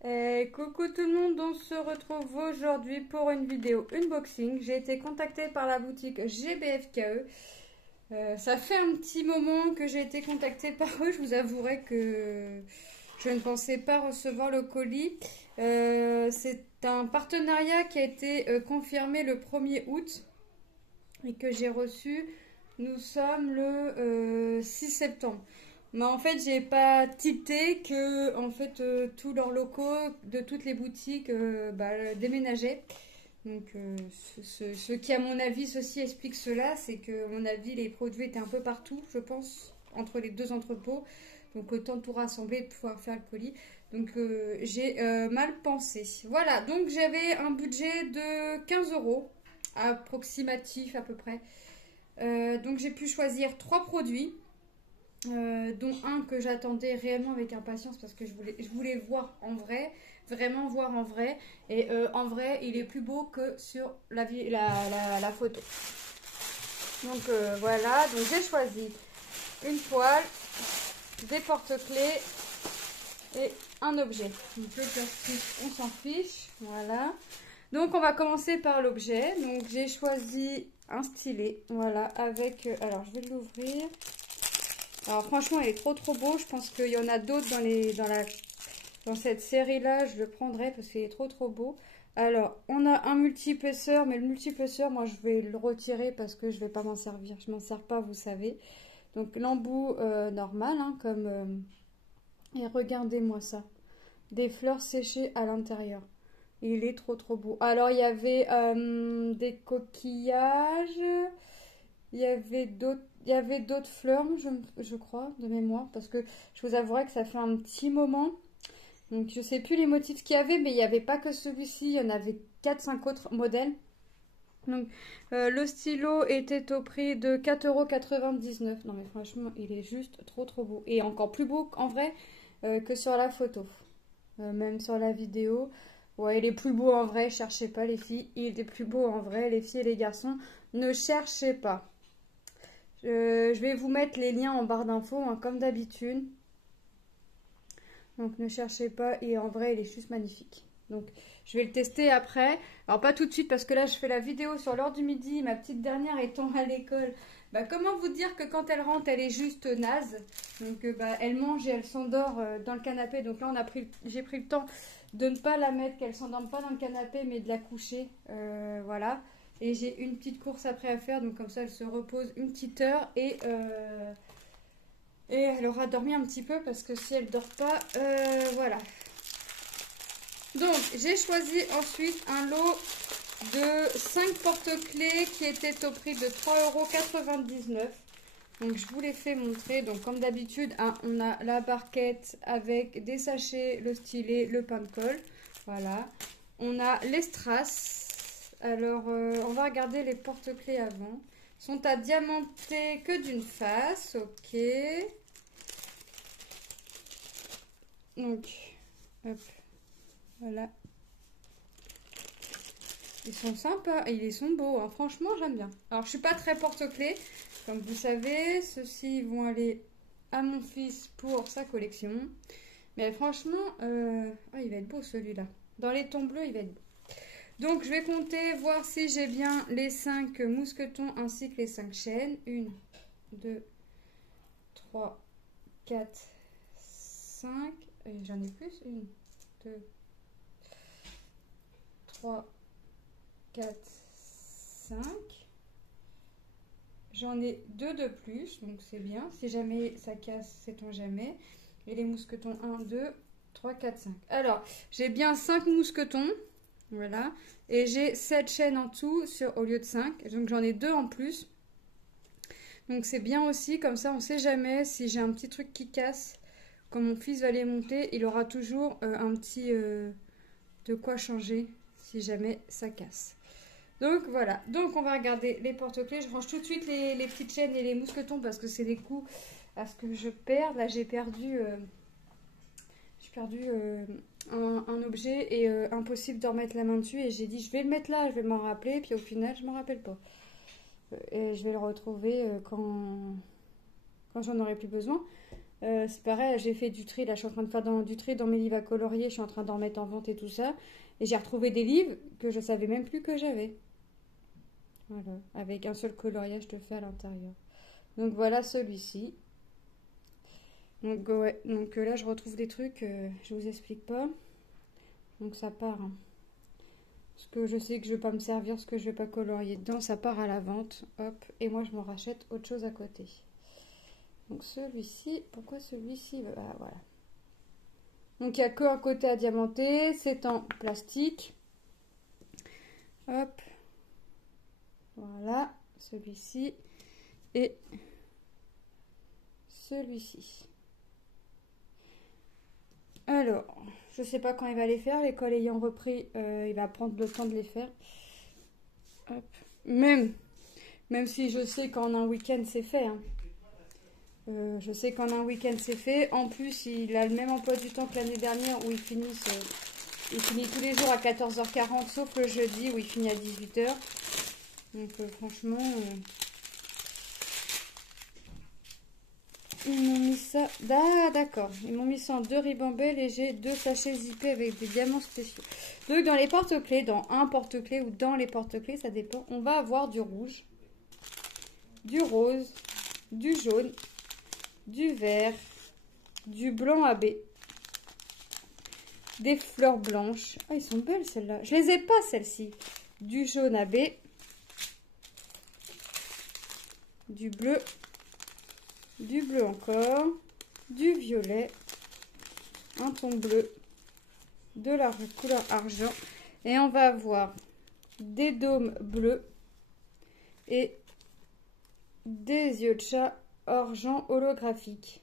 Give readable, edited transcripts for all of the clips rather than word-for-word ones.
Coucou tout le monde, on se retrouve aujourd'hui pour une vidéo unboxing. J'ai été contactée par la boutique GBFKE. Ça fait un petit moment que j'ai été contactée par eux. Je vous avouerai que je ne pensais pas recevoir le colis. C'est un partenariat qui a été confirmé le 1er août et que j'ai reçu. Nous sommes le 6 septembre. Mais en fait, j'ai pas tilté que en fait tous leurs locaux de toutes les boutiques déménageaient. Donc ce qui à mon avis ceci explique cela, c'est que à mon avis les produits étaient un peu partout, je pense, entre les deux entrepôts. Donc autant tout rassembler et de pouvoir faire le colis. Donc j'ai mal pensé. Voilà, donc j'avais un budget de 15 euros, approximatif à peu près. Donc j'ai pu choisir trois produits dont un que j'attendais réellement avec impatience parce que je voulais voir en vrai, vraiment voir en vrai. Et en vrai, il est plus beau que sur la photo. Donc voilà, donc j'ai choisi une toile, des porte-clés et un objet. Donc le plastique, on s'en fiche, voilà. Donc on va commencer par l'objet. Donc j'ai choisi un stylet, voilà, avec... alors je vais l'ouvrir. Alors franchement, il est trop beau. Je pense qu'il y en a d'autres dans cette série-là. Je le prendrai parce qu'il est trop beau. Alors, on a un multi-épaisseur, mais le multi-épaisseur, moi, je vais le retirer parce que je vais pas m'en servir. Je m'en sers pas, vous savez. Donc, l'embout normal, hein, comme... Et regardez-moi ça. Des fleurs séchées à l'intérieur. Il est trop beau. Alors, il y avait des coquillages. Il y avait d'autres fleurs, je crois, de mémoire, parce que je vous avouerai que ça fait un petit moment. Donc je sais plus les motifs qu'il y avait, mais il n'y avait pas que celui-ci, il y en avait 4-5 autres modèles. Donc le stylo était au prix de 4,99 €. Non mais franchement, il est juste trop beau. Et encore plus beau en vrai que sur la photo. Même sur la vidéo. Ouais, il est plus beau en vrai, cherchez pas les filles. Il était plus beau en vrai, les filles et les garçons. Ne cherchez pas. Je vais vous mettre les liens en barre d'infos, hein, comme d'habitude. Donc ne cherchez pas, et en vrai il est juste magnifique. Donc je vais le tester après. Alors pas tout de suite parce que là je fais la vidéo sur l'heure du midi. Ma petite dernière étant à l'école. Bah, comment vous dire que quand elle rentre elle est juste naze. Donc elle mange et elle s'endort dans le canapé. Donc là j'ai pris le temps de ne pas la mettre, qu'elle s'endorme pas dans le canapé mais de la coucher. Voilà. Et j'ai une petite course après à faire. Donc comme ça elle se repose une petite heure et elle aura dormi un petit peu parce que si elle dort pas, voilà. Donc j'ai choisi ensuite un lot de 5 porte-clés qui étaient au prix de 3,99 €. Donc je vous les fais montrer. Donc comme d'habitude, hein, on a la barquette avec des sachets, le stylet, le pain de colle. Voilà. On a les strass. Alors on va regarder les porte-clés avant. Sont à diamanter que d'une face. Ok. Donc, hop, voilà. Ils sont sympas et ils sont beaux, hein. Franchement, j'aime bien. Alors, je suis pas très porte-clés, comme vous savez. Ceux-ci vont aller à mon fils pour sa collection. Mais franchement, il va être beau celui-là. Dans les tons bleus, il va être beau. Donc, je vais compter, voir si j'ai bien les 5 mousquetons ainsi que les 5 chaînes. 1, 2, 3, 4, 5. J'en ai plus. 1, 2, 3, 4, 5. J'en ai 2 de plus, donc c'est bien. Si jamais ça casse, sait-on jamais. Et les mousquetons 1, 2, 3, 4, 5. Alors, j'ai bien 5 mousquetons. Voilà. Et j'ai 7 chaînes en tout au lieu de 5. Donc j'en ai 2 en plus. Donc c'est bien aussi, comme ça on sait jamais si j'ai un petit truc qui casse. Quand mon fils va les monter, il aura toujours un petit de quoi changer si jamais ça casse. Donc voilà, donc on va regarder les porte-clés. Je range tout de suite les petites chaînes et les mousquetons parce que c'est des coups à ce que je perds. Là j'ai perdu un objet et impossible de remettre la main dessus. Et j'ai dit je vais le mettre là, je vais m'en rappeler. Puis au final je m'en rappelle pas. Et je vais le retrouver quand j'en aurai plus besoin. C'est pareil, j'ai fait du tri, là je suis en train de faire du tri dans mes livres à colorier, je suis en train d'en mettre en vente et tout ça. Et j'ai retrouvé des livres que je savais même plus que j'avais. Voilà, avec un seul coloriage de fait à l'intérieur. Donc voilà celui-ci. Donc ouais, donc là je retrouve des trucs, je vous explique pas. Donc ça part. Hein. Parce que je sais que je vais pas me servir, ce que je vais pas colorier dedans, ça part à la vente. Hop, et moi je me rachète autre chose à côté. Donc celui-ci, pourquoi celui-ci? Ah, voilà. Donc il n'y a qu'un côté à diamanter, c'est en plastique. Hop. Voilà, celui-ci et celui-ci. Alors, je sais pas quand il va les faire, l'école ayant repris, il va prendre le temps de les faire. Hop. Même si je sais qu'en un week-end c'est fait. Hein. Je sais qu'en un week-end c'est fait. En plus, il a le même emploi du temps que l'année dernière où il finit tous les jours à 14h40, sauf le jeudi où il finit à 18h. Donc franchement, ils m'ont mis ça. Ah, d'accord. Ils m'ont mis ça en 2 ribambelles et j'ai 2 sachets zippés avec des diamants spéciaux. Donc dans les porte-clés, dans un porte-clés ou dans les porte-clés, ça dépend. On va avoir du rouge, du rose, du jaune, du vert, du blanc AB, des fleurs blanches. Ah, ils sont belles celles-là. Je les ai pas celles-ci. Du jaune AB, du bleu encore, du violet, un ton bleu, de la couleur argent. Et on va avoir des dômes bleus et des yeux de chat argent holographique.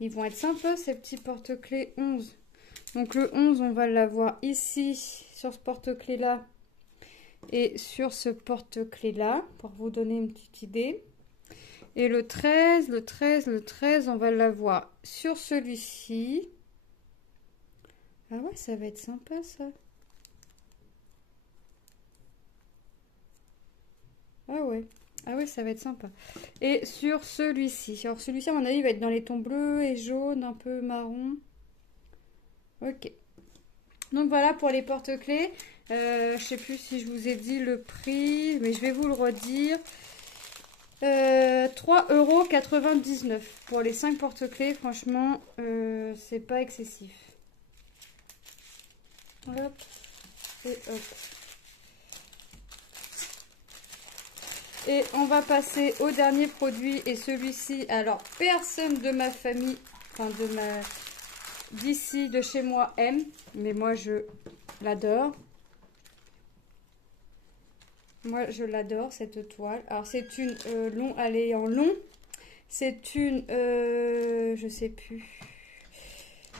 Ils vont être sympas ces petits porte-clés 11. Donc le 11, on va l'avoir ici, sur ce porte-clés là. Et sur ce porte-clés là, pour vous donner une petite idée. Et le 13, on va l'avoir sur celui-ci. Ah ouais, ça va être sympa ça. Ah ouais, ça va être sympa. Et sur celui-ci. Alors celui-ci, à mon avis, il va être dans les tons bleus et jaunes, un peu marron. Ok. Donc voilà pour les porte-clés. Je sais plus si je vous ai dit le prix, mais je vais vous le redire. 3,99 € pour les 5 porte-clés. Franchement, c'est pas excessif. Hop. Et hop. Et on va passer au dernier produit. Et celui-ci, alors personne de ma famille, enfin d'ici, de chez moi aime. Mais moi je l'adore. Moi je l'adore cette toile. Alors c'est une elle est en long. C'est une, je sais plus.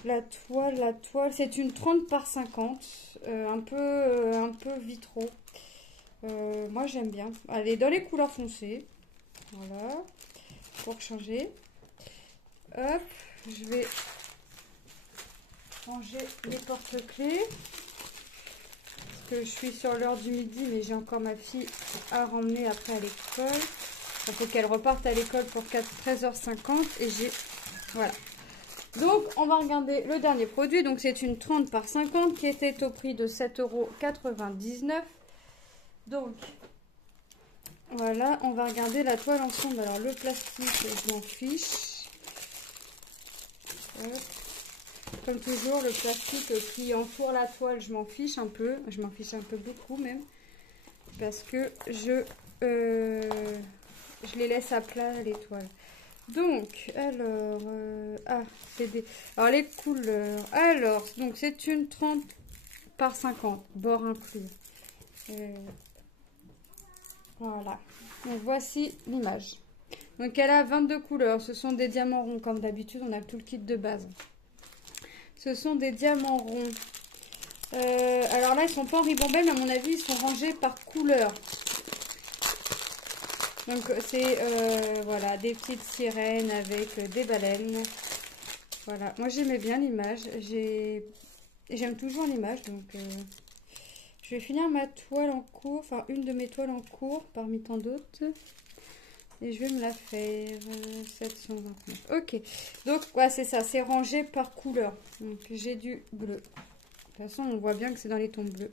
La toile, c'est une 30 par 50. Un peu vitraux. Moi j'aime bien. Elle est dans les couleurs foncées. Voilà. Pour changer. Hop. Je vais ranger les porte-clés. Parce que je suis sur l'heure du midi, mais j'ai encore ma fille à ramener après à l'école. Il faut qu'elle reparte à l'école pour 13h50. Et j'ai... Voilà. Donc on va regarder le dernier produit. Donc c'est une 30 par 50 qui était au prix de 7,99 €. Donc, voilà, on va regarder la toile ensemble. Alors, le plastique, je m'en fiche. Hop. Comme toujours, le plastique qui entoure la toile, je m'en fiche un peu. Je m'en fiche un peu beaucoup même. Parce que je les laisse à plat, les toiles. Donc, alors, alors les couleurs. Alors, donc c'est une 30 par 50, bord inclus. Voilà, donc voici l'image. Donc elle a 22 couleurs, ce sont des diamants ronds comme d'habitude, on a tout le kit de base. Ce sont des diamants ronds. Alors là ils sont pas en ribambelle, mais à mon avis ils sont rangés par couleur. Donc c'est voilà, des petites sirènes avec des baleines. Voilà, moi j'aimais bien l'image, j'aime toujours l'image, donc... Je vais finir ma toile en cours, enfin une de mes toiles en cours parmi tant d'autres. Et je vais me la faire 729. Ok, donc ouais, c'est ça, c'est rangé par couleur. Donc j'ai du bleu. De toute façon, on voit bien que c'est dans les tons bleus.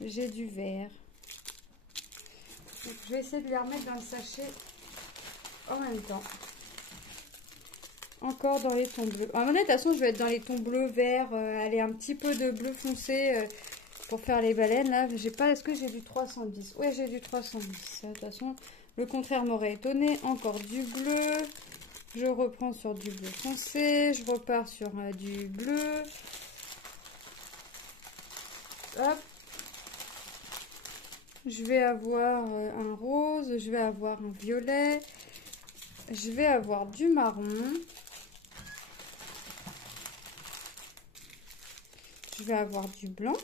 J'ai du vert. Donc, je vais essayer de les remettre dans le sachet en même temps. Encore dans les tons bleus. En fait, de toute façon, je vais être dans les tons bleus, verts, allez, un petit peu de bleu foncé pour faire les baleines. Là, j'ai pas. Est-ce que j'ai du 310? Ouais, j'ai du 310. De toute façon, le contraire m'aurait étonné. Encore du bleu. Je reprends sur du bleu foncé. Je repars sur du bleu. Hop. Je vais avoir un rose. Je vais avoir un violet. Je vais avoir du marron. Je vais avoir du blanc.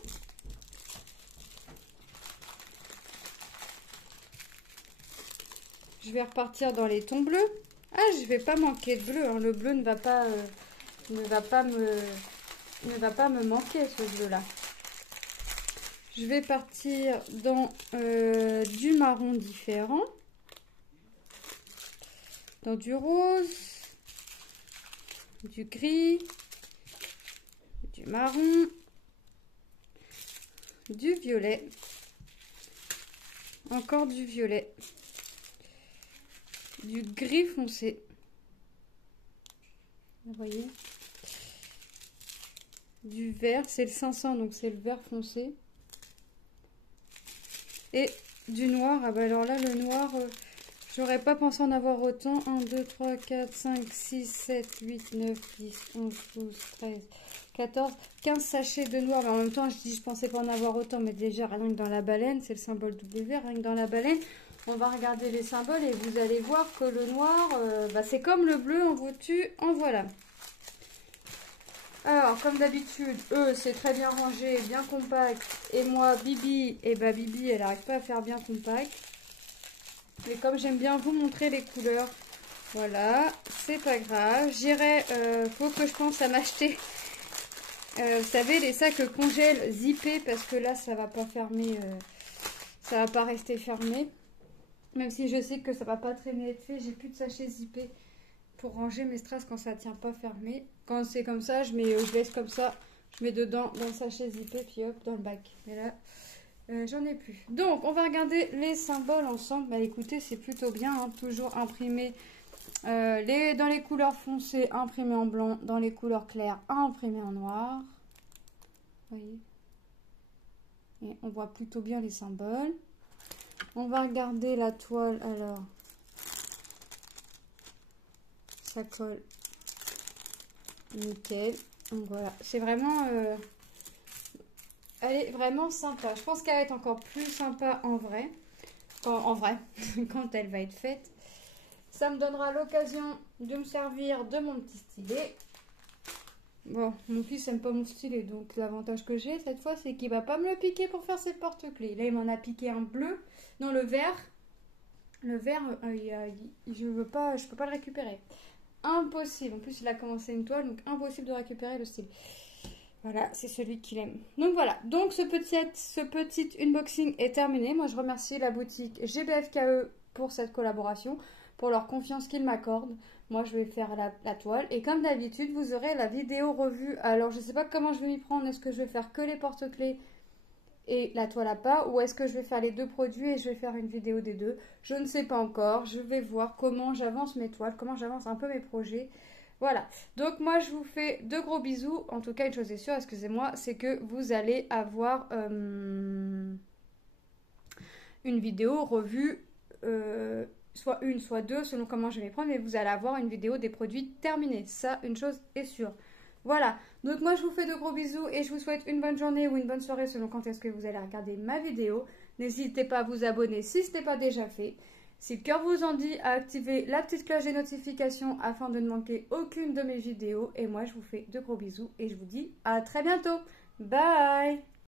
Je vais repartir dans les tons bleus. Ah, je vais pas manquer de bleu. Hein. Le bleu ne va pas me manquer, ce bleu-là. Je vais partir dans du marron différent. Dans du rose. Du gris. Du marron. Du violet. Encore du violet. Du gris foncé. Vous voyez? Du vert, c'est le 500, donc c'est le vert foncé. Et du noir. Ah bah alors là, le noir, j'aurais pas pensé en avoir autant. 1, 2, 3, 4, 5, 6, 7, 8, 9, 10, 11, 12, 13, 14, 15 sachets de noir. Mais en même temps, je pensais pas en avoir autant. Mais déjà, rien que dans la baleine, c'est le symbole W, rien que dans la baleine. On va regarder les symboles et vous allez voir que le noir, c'est comme le bleu, en veux-tu, en voilà. Alors, comme d'habitude, eux, c'est très bien rangé, bien compact. Et moi, Bibi, Bibi, elle n'arrive pas à faire bien compact. Mais comme j'aime bien vous montrer les couleurs, voilà, c'est pas grave. J'irai, faut que je pense à m'acheter, vous savez, les sacs congèle zippés, parce que là, ça va pas fermer, ça va pas rester fermé. Même si je sais que ça va pas très bien être fait, j'ai plus de sachets zippés pour ranger mes strass quand ça tient pas fermé. Quand c'est comme ça, je laisse comme ça, je mets dedans dans le sachet zippé, puis hop, dans le bac. Mais là, j'en ai plus. Donc, on va regarder les symboles ensemble. Bah écoutez, c'est plutôt bien, hein, toujours imprimé dans les couleurs foncées, imprimé en blanc, dans les couleurs claires, imprimé en noir. Vous voyez? Et on voit plutôt bien les symboles. On va regarder la toile, alors. Ça colle. Nickel. Donc voilà, c'est vraiment... elle est vraiment sympa. Je pense qu'elle va être encore plus sympa en vrai. Quand elle va être faite. Ça me donnera l'occasion de me servir de mon petit stylet. Bon, mon fils n'aime pas mon stylet, donc l'avantage que j'ai cette fois, c'est qu'il va pas me le piquer pour faire ses porte-clés. Là, il m'en a piqué un bleu. Non, le vert. Le vert, je peux pas le récupérer. Impossible. En plus, il a commencé une toile, donc impossible de récupérer le stylet. Voilà, c'est celui qu'il aime. Donc voilà, donc ce petit unboxing est terminé. Moi, je remercie la boutique GBFKE pour cette collaboration, pour leur confiance qu'ils m'accordent. Moi, je vais faire la toile. Et comme d'habitude, vous aurez la vidéo revue. Alors, je ne sais pas comment je vais m'y prendre. Est-ce que je vais faire que les porte-clés et la toile à pas, ou est-ce que je vais faire les deux produits et je vais faire une vidéo des deux? Je ne sais pas encore. Je vais voir comment j'avance mes toiles, comment j'avance un peu mes projets. Voilà, donc moi je vous fais de gros bisous. En tout cas, une chose est sûre, excusez-moi, c'est que vous allez avoir une vidéo revue, soit une, soit deux, selon comment je vais prendre, mais vous allez avoir une vidéo des produits terminés. Ça, une chose est sûre. Voilà, donc moi je vous fais de gros bisous et je vous souhaite une bonne journée ou une bonne soirée selon quand est-ce que vous allez regarder ma vidéo. N'hésitez pas à vous abonner si ce n'est pas déjà fait. Si le cœur vous en dit, à activer la petite cloche des notifications afin de ne manquer aucune de mes vidéos. Et moi, je vous fais de gros bisous et je vous dis à très bientôt. Bye!